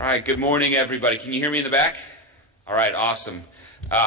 All right, good morning, everybody. Can you hear me in the back? All right, awesome.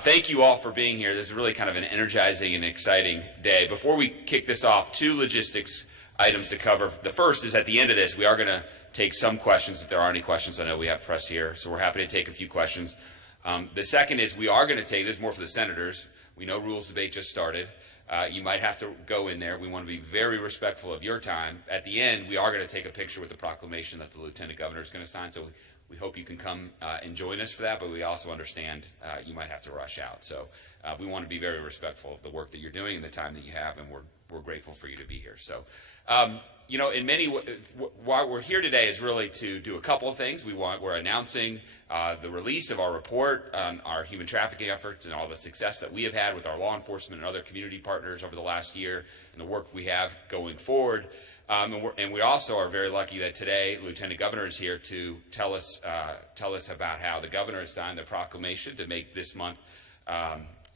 Thank you all for being here. This is really kind of an energizing and exciting day. Before we kick this off, two logistics items to cover. The first is at the end of this, we are going to take some questions if there are any questions. I know we have press here, so we're happy to take a few questions. The second is we are going to take, this is more for the senators. We know rules debate just started. You might have to go in there. We want to be very respectful of your time. At the end, we are going to take a picture with the proclamation that the Lieutenant Governor is going to sign. So we hope you can come and join us for that, but we also understand you might have to rush out. So we want to be very respectful of the work that you're doing and the time that you have, and we're grateful for you to be here. So, you know, in many why we're here today is really to do a couple of things. We're announcing the release of our report on our human trafficking efforts and all the success that we have had with our law enforcement and other community partners over the last year and the work we have going forward. And we also are very lucky that today Lieutenant Governor is here to tell us about how the governor has signed the proclamation to make this month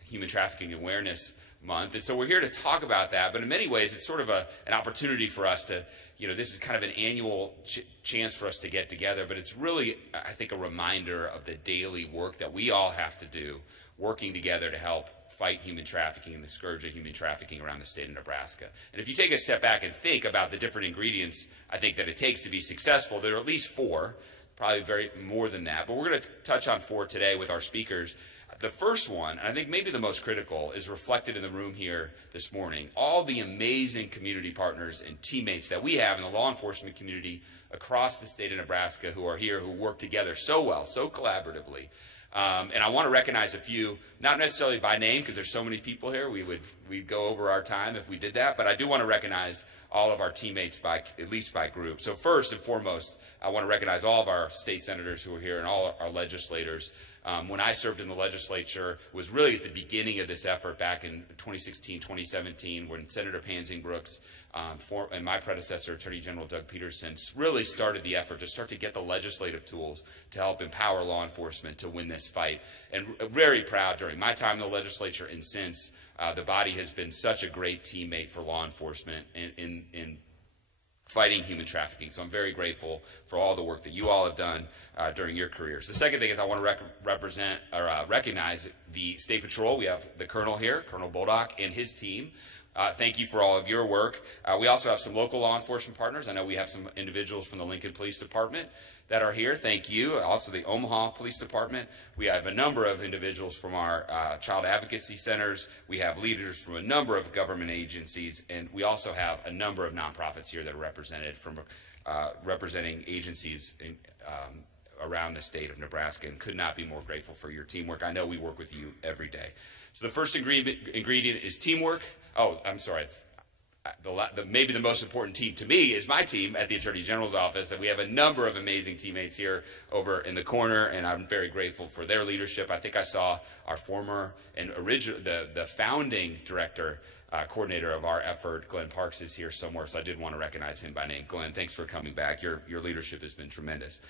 Human Trafficking Awareness Month. And so we're here to talk about that, but in many ways it's sort of an opportunity for us to, you know, this is kind of an annual chance for us to get together, but it's really, I think, a reminder of the daily work that we all have to do, working together to help fight human trafficking and the scourge of human trafficking around the state of Nebraska. And if you take a step back and think about the different ingredients, I think that it takes to be successful, there are at least four, probably very more than that, but we're going to touch on four today with our speakers. The first one, and I think maybe the most critical, is reflected in the room here this morning. All the amazing community partners and teammates that we have in the law enforcement community across the state of Nebraska who are here, who work together so well, so collaboratively. And I want to recognize a few, not necessarily by name, because there's so many people here, we'd go over our time if we did that, but I do want to recognize all of our teammates at least by group. So first and foremost, I want to recognize all of our state senators who are here and all our legislators. When I served in the legislature, it was really at the beginning of this effort back in 2016, 2017, when Senator Pansing Brooks and my predecessor, Attorney General Doug Peterson, really started the effort to start to get the legislative tools to help empower law enforcement to win this fight. And very proud during my time in the legislature and since, the body has been such a great teammate for law enforcement in fighting human trafficking. So I'm very grateful for all the work that you all have done during your careers. The second thing is I want to recognize the State Patrol. We have the Colonel here, Colonel Boldock, and his team. Thank you for all of your work. We also have some local law enforcement partners. I know we have some individuals from the Lincoln Police Department that are here. Thank you. Also the Omaha Police Department. We have a number of individuals from our child advocacy centers. We have leaders from a number of government agencies, and we also have a number of nonprofits here that are represented from representing agencies around the state of Nebraska, and could not be more grateful for your teamwork. I know we work with you every day. So the first ingredient is teamwork. Oh, I'm sorry. Maybe the most important team to me is my team at the Attorney General's office, and we have a number of amazing teammates here over in the corner, and I'm very grateful for their leadership. I think I saw our former and original, the founding director, coordinator of our effort, Glenn Parks, is here somewhere, so I did want to recognize him by name. Glenn, thanks for coming back. Your leadership has been tremendous.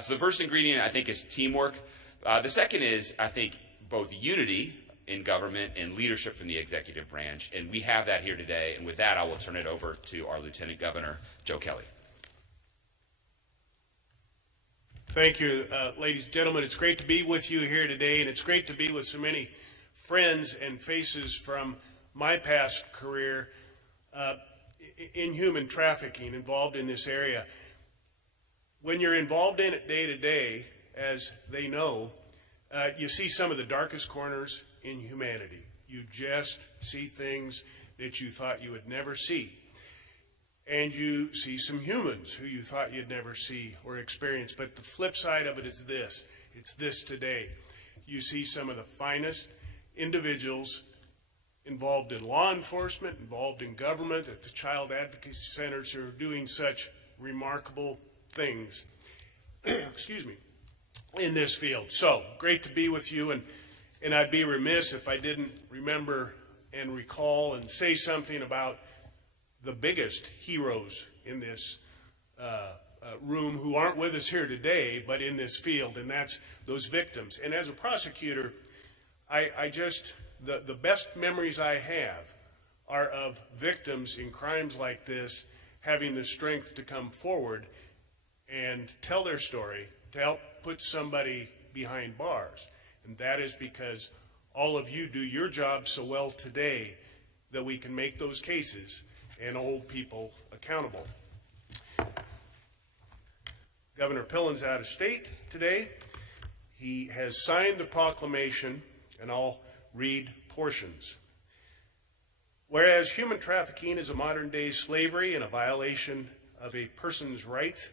So the first ingredient, I think, is teamwork. The second is, I think, both unity in government and leadership from the executive branch, and we have that here today. And with that, I will turn it over to our Lieutenant Governor, Joe Kelly. Thank you, ladies and gentlemen. It's great to be with you here today, and it's great to be with so many friends and faces from my past career in human trafficking, involved in this area. When you're involved in it day to day, as they know, you see some of the darkest corners in humanity. You just see things that you thought you would never see. And you see some humans who you thought you'd never see or experience. But the flip side of it is this. It's this today. You see some of the finest individuals involved in law enforcement, involved in government, at the child advocacy centers who are doing such remarkable things, excuse me, in this field. So great to be with you, and I'd be remiss if I didn't remember and recall and say something about the biggest heroes in this room who aren't with us here today, but in this field, and that's those victims. And as a prosecutor, the best memories I have are of victims in crimes like this having the strength to come forward and tell their story, to help put somebody behind bars. And that is because all of you do your job so well today that we can make those cases and hold people accountable. Governor Pillen's out of state today. He has signed the proclamation, and I'll read portions. Whereas human trafficking is a modern-day slavery and a violation of a person's rights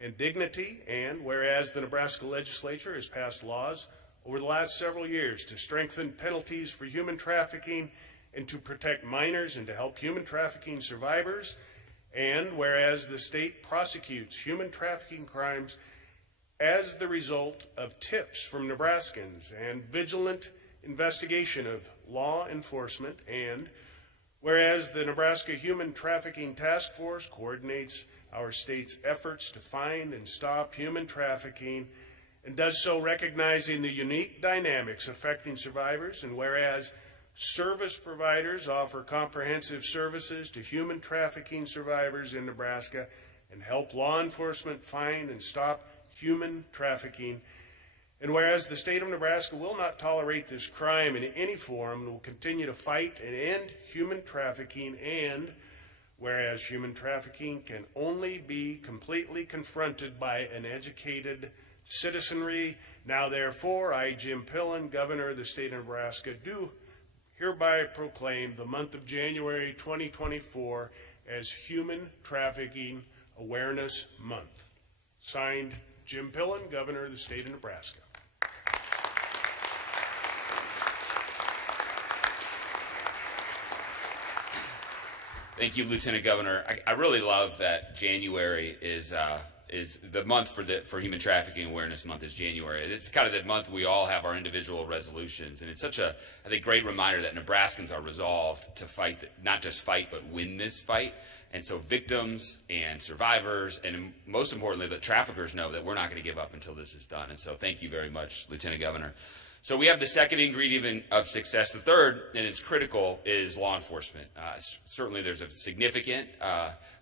and dignity, and whereas the Nebraska legislature has passed laws over the last several years to strengthen penalties for human trafficking and to protect minors and to help human trafficking survivors, and whereas the state prosecutes human trafficking crimes as the result of tips from Nebraskans and vigilant investigation of law enforcement, and whereas the Nebraska Human Trafficking Task Force coordinates our state's efforts to find and stop human trafficking and does so recognizing the unique dynamics affecting survivors, and whereas service providers offer comprehensive services to human trafficking survivors in Nebraska and help law enforcement find and stop human trafficking, and whereas the state of Nebraska will not tolerate this crime in any form and will continue to fight and end human trafficking, and whereas human trafficking can only be completely confronted by an educated citizenry, now therefore I, Jim Pillen, Governor of the state of Nebraska, do hereby proclaim the month of January 2024 as Human Trafficking Awareness Month. Signed, Jim Pillen, Governor of the state of Nebraska. Thank you, Lieutenant Governor. I really love that January is the month for Human Trafficking Awareness Month is January. It's kind of the month we all have our individual resolutions, and it's such a, I think, great reminder that Nebraskans are resolved to fight, not just fight, but win this fight. And so victims and survivors, and most importantly, the traffickers know that we're not going to give up until this is done. And so thank you very much, Lieutenant Governor. So we have the second ingredient of success. The third, and it's critical, is law enforcement. Certainly there's a significant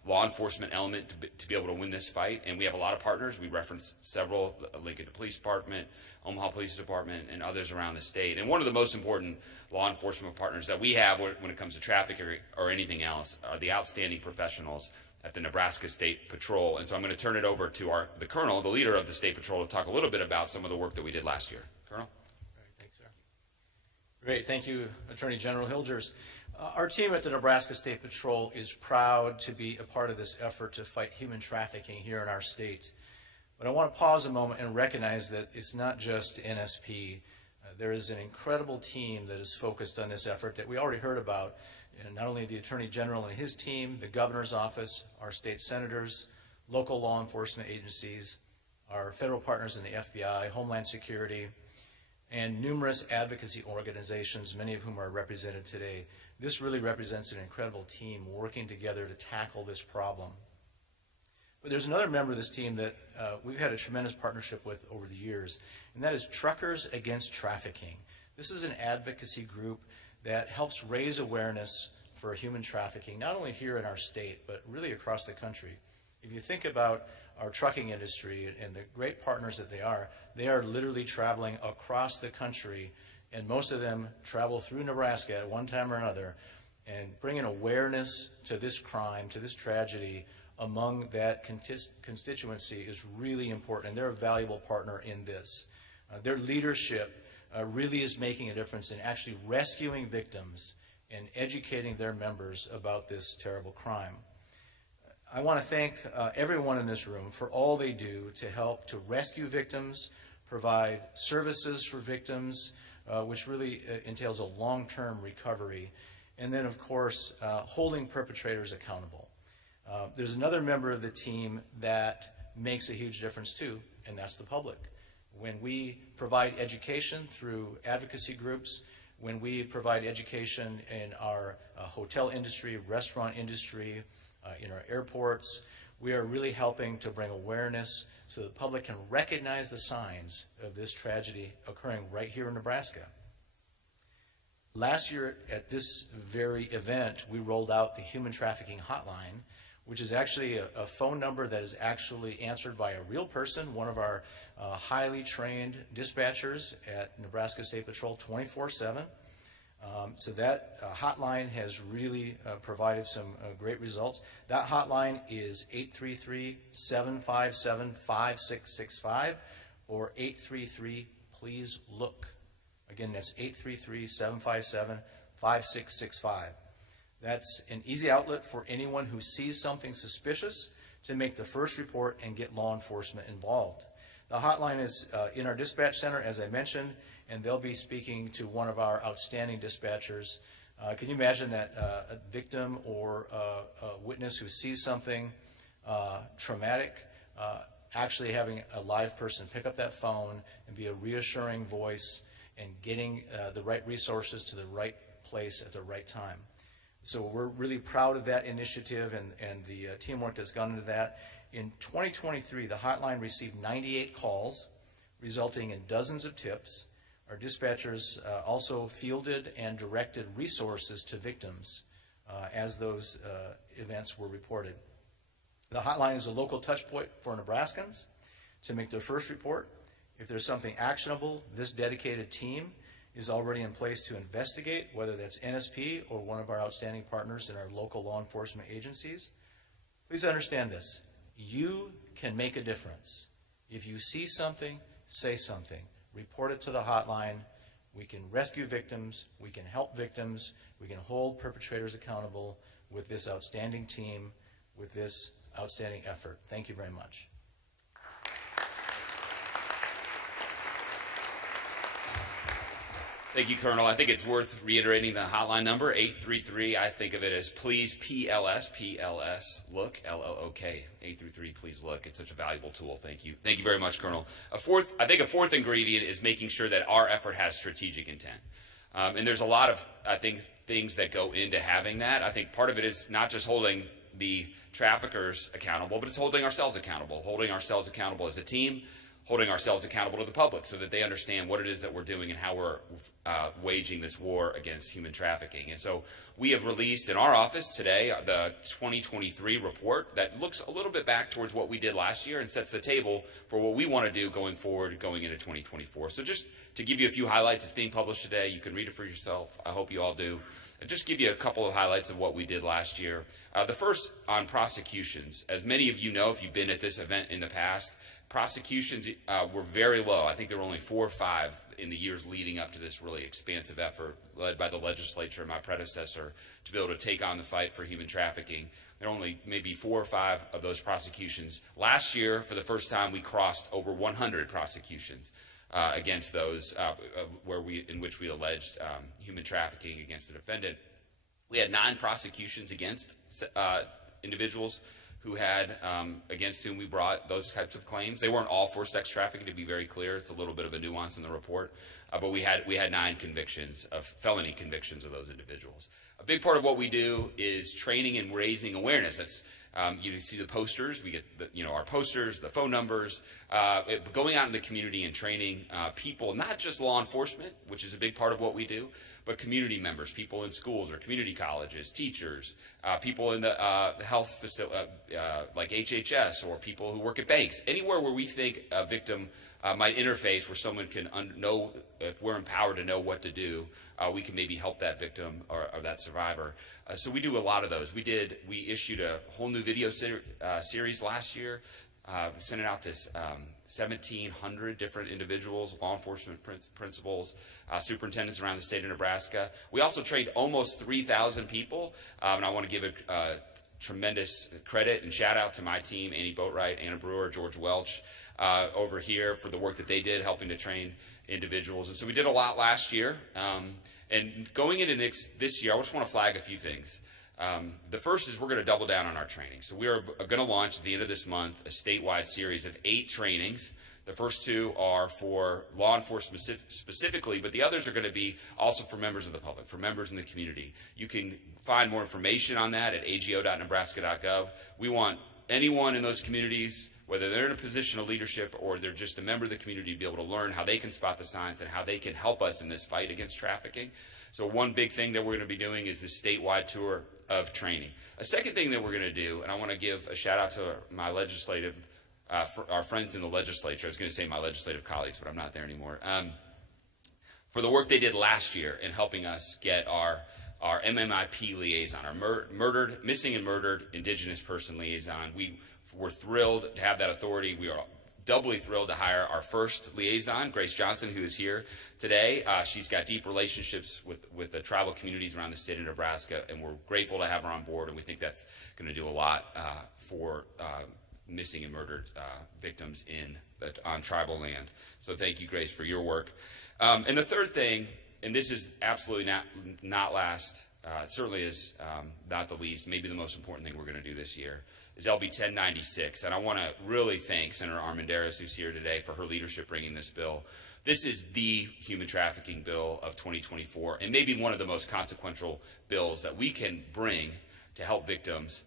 law enforcement element to be able to win this fight, and we have a lot of partners. We referenced several, Lincoln Police Department, Omaha Police Department, and others around the state. And one of the most important law enforcement partners that we have when it comes to trafficking or anything else are the outstanding professionals at the Nebraska State Patrol. And so I'm going to turn it over to the Colonel, the leader of the State Patrol, to talk a little bit about some of the work that we did last year. Colonel? Great, thank you, Attorney General Hilgers. Our team at the Nebraska State Patrol is proud to be a part of this effort to fight human trafficking here in our state. But I want to pause a moment and recognize that it's not just NSP. There is an incredible team that is focused on this effort that we already heard about. And not only the Attorney General and his team, the Governor's Office, our state senators, local law enforcement agencies, our federal partners in the FBI, Homeland Security, and numerous advocacy organizations, many of whom are represented today. This really represents an incredible team working together to tackle this problem. But there's another member of this team that we've had a tremendous partnership with over the years, and that is Truckers Against Trafficking. This is an advocacy group that helps raise awareness for human trafficking, not only here in our state, but really across the country. If you think about our trucking industry and the great partners that they are literally traveling across the country, and most of them travel through Nebraska at one time or another, and bringing awareness to this crime, to this tragedy among that constituency is really important, and they're a valuable partner in this. Their leadership really is making a difference in actually rescuing victims and educating their members about this terrible crime. I want to thank everyone in this room for all they do to help to rescue victims, provide services for victims, which really entails a long-term recovery, and then, of course, holding perpetrators accountable. There's another member of the team that makes a huge difference too, and that's the public. When we provide education through advocacy groups, when we provide education in our hotel industry, restaurant industry, in our airports, we are really helping to bring awareness so the public can recognize the signs of this tragedy occurring right here in Nebraska. Last year at this very event, we rolled out the Human Trafficking Hotline, which is actually a phone number that is actually answered by a real person, one of our highly trained dispatchers at Nebraska State Patrol 24/7. So that hotline has really provided some great results. That hotline is 833-757-5665 or 833-PLEASE-LOOK. Again, that's 833-757-5665. That's an easy outlet for anyone who sees something suspicious to make the first report and get law enforcement involved. The hotline is in our dispatch center, as I mentioned, and they'll be speaking to one of our outstanding dispatchers. Can you imagine that a victim or a witness who sees something traumatic, actually having a live person pick up that phone and be a reassuring voice and getting the right resources to the right place at the right time? So we're really proud of that initiative and the teamwork that's gone into that. In 2023, the hotline received 98 calls, resulting in dozens of tips. Our dispatchers also fielded and directed resources to victims as those events were reported. The hotline is a local touch point for Nebraskans to make their first report. If there's something actionable, this dedicated team is already in place to investigate, whether that's NSP or one of our outstanding partners in our local law enforcement agencies. Please understand this. You can make a difference. If you see something, say something. Report it to the hotline. We can rescue victims. We can help victims. We can hold perpetrators accountable with this outstanding team, with this outstanding effort. Thank you very much. Thank you, Colonel. I think it's worth reiterating the hotline number, 833. I think of it as please, PLS, look, LOOK, 833, please look. It's such a valuable tool. Thank you. Thank you very much, Colonel. I think a fourth ingredient is making sure that our effort has strategic intent. And there's a lot of, I think, things that go into having that. I think part of it is not just holding the traffickers accountable, but it's holding ourselves accountable as a team, holding ourselves accountable to the public so that they understand what it is that we're doing and how we're waging this war against human trafficking. And so we have released in our office today the 2023 report that looks a little bit back towards what we did last year and sets the table for what we want to do going forward, going into 2024. So just to give you a few highlights, it's being published today. You can read it for yourself. I hope you all do. I'll just give you a couple of highlights of what we did last year. The first on prosecutions. As many of you know, if you've been at this event in the past, prosecutions were very low. I think there were only 4 or 5 in the years leading up to this really expansive effort led by the legislature and my predecessor to be able to take on the fight for human trafficking. There are only maybe 4 or 5 of those prosecutions. Last year, for the first time, we crossed over 100 prosecutions against those in which we alleged human trafficking against a defendant. We had 9 prosecutions against individuals who had, against whom we brought those types of claims. They weren't all for sex trafficking, to be very clear. It's a little bit of a nuance in the report. But we had 9 convictions, felony convictions of those individuals. A big part of what we do is training and raising awareness. That's you see the posters. We get our posters, the phone numbers, going out in the community and training people, not just law enforcement, which is a big part of what we do, but community members, people in schools or community colleges, teachers, people in the health facility, like HHS, or people who work at banks, anywhere where we think a victim might interface, where someone can know, if we're empowered to know what to do, we can maybe help that victim or that survivor. So we do a lot of those. We issued a whole new video series last year. We sent it out to 1,700 different individuals, law enforcement principals, superintendents around the state of Nebraska. We also trained almost 3,000 people, and I want to give a tremendous credit and shout out to my team, Annie Boatwright, Anna Brewer, George Welch, over here for the work that they did helping to train individuals. And so we did a lot last year. And going into this year, I just want to flag a few things. The first is we're going to double down on our training. So we are going to launch at the end of this month a statewide series of 8 trainings. The first 2 are for law enforcement specifically, but the others are going to be also for members of the public, for members in the community. You can find more information on that at ago.nebraska.gov. We want anyone in those communities, whether they're in a position of leadership or they're just a member of the community, to be able to learn how they can spot the signs and how they can help us in this fight against trafficking. So one big thing that we're going to be doing is this statewide tour of training. A second thing that we're going to do, and I want to give a shout out to my legislative, our friends in the legislature. I was going to say my legislative colleagues, but I'm not there anymore. For the work they did last year in helping us get our MMIP liaison, our missing and murdered Indigenous person liaison. We were thrilled to have that authority. We are doubly thrilled to hire our first liaison, Grace Johnson, who is here today. She's got deep relationships with the tribal communities around the state of Nebraska, and we're grateful to have her on board, and we think that's going to do a lot for missing and murdered victims on tribal land. So thank you, Grace, for your work. And the third thing, and this is absolutely not last, certainly is not the least, maybe the most important thing we're going to do this year, is LB 1096. And I want to really thank Senator Armendariz, who's here today, for her leadership bringing this bill. This is the human trafficking bill of 2024, and maybe one of the most consequential bills that we can bring to help victims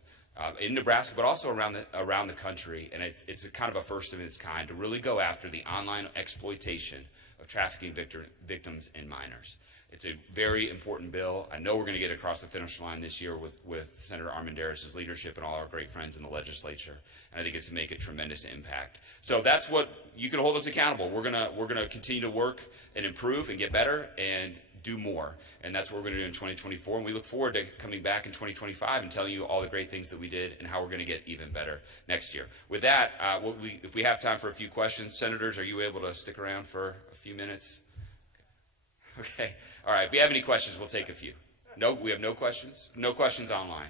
in Nebraska, but also around the country. And it's a kind of a first of its kind to really go after the online exploitation of trafficking victims and minors. It's a very important bill. I know we're going to get across the finish line this year with Senator Armendariz's leadership and all our great friends in the legislature. And I think it's going to make a tremendous impact. So that's what you can hold us accountable. We're gonna continue to work and improve and get better and do more. And that's what we're going to do in 2024. And we look forward to coming back in 2025 and telling you all the great things that we did and how we're going to get even better next year. With that, if we have time for a few questions, senators, are you able to stick around for a few minutes? Okay. All right. If we have any questions, we'll take a few. No, we have no questions? No questions online.